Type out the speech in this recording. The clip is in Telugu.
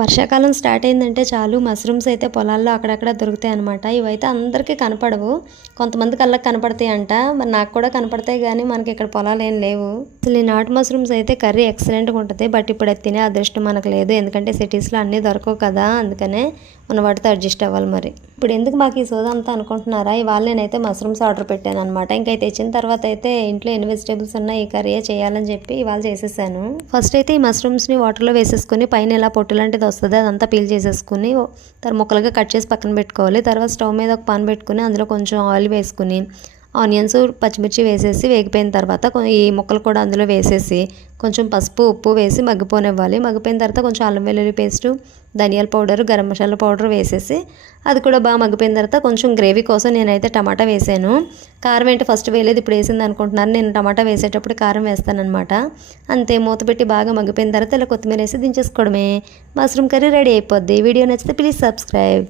వర్షాకాలం స్టార్ట్ అయిందంటే చాలు మష్రూమ్స్ అయితే పొలాల్లో అక్కడక్కడ దొరుకుతాయి అనమాట. ఇవైతే అందరికీ కనపడవు, కొంతమంది కళ్ళకి కనపడతాయి అంట. మరి నాకు కూడా కనపడతాయి కానీ మనకి ఇక్కడ పొలాలు ఏం లేవు. అసలు ఈ నాటు మష్రూమ్స్ అయితే కర్రీ ఎక్సలెంట్గా ఉంటుంది. బట్ ఇప్పుడు అది తినే అదృష్టం మనకు లేదు, ఎందుకంటే సిటీస్లో అన్నీ దొరకవు కదా, అందుకనే మన వాటితో అడ్జస్ట్ అవ్వాలి. మరి ఇప్పుడు ఎందుకు మాకు ఈ సోదా అంతా అనుకుంటున్నారా, ఇవాళ నేనైతే మష్రూమ్స్ ఆర్డర్ పెట్టాను అనమాట. ఇంకా తెచ్చిన తర్వాత అయితే ఇంట్లో ఎన్ని వెజిటేబుల్స్ ఉన్నా ఈ కర్రీ చేయాలని చెప్పి ఇవాళ చేసేసాను. ఫస్ట్ అయితే ఈ మష్రూమ్స్ని వాటర్లో వేసేసుకుని పైన ఇలా పొట్టు లాంటిది వస్తుంది అదంతా పీల్ చేసేసుకుని ముక్కలుగా కట్ చేసి పక్కన పెట్టుకోవాలి. తర్వాత స్టవ్ మీద ఒక పాన్ పెట్టుకుని అందులో కొంచెం ఆయిల్ వేసుకుని ఆనియన్స్ పచ్చిమిర్చి వేసేసి వేగిపోయిన తర్వాత ఈ ముక్కలు కూడా అందులో వేసేసి కొంచెం పసుపు ఉప్పు వేసి మగ్గిపోనివ్వాలి. మగ్గిపోయిన తర్వాత కొంచెం అల్లం వెల్లుల్లి పేస్టు, ధనియాల పౌడరు, గరం మసాలా పౌడర్ వేసేసి అది కూడా బాగా మగ్గిపోయిన తర్వాత కొంచెం గ్రేవీ కోసం నేనైతే టమాటా వేసాను. కారం ఏంటి ఫస్ట్ వేయలేదు ఇప్పుడు వేసింది అనుకుంటున్నాను, నేను టమాటా వేసేటప్పుడు కారం వేస్తానమాట. అంతే, మూత పెట్టి బాగా మగ్గిపోయిన తర్వాత ఇలా కొత్తిమీర వేసి దించేసుకోవడమే. మష్రూమ్ కర్రీ రెడీ అయిపోద్ది. వీడియో నచ్చితే ప్లీజ్ సబ్స్క్రైబ్.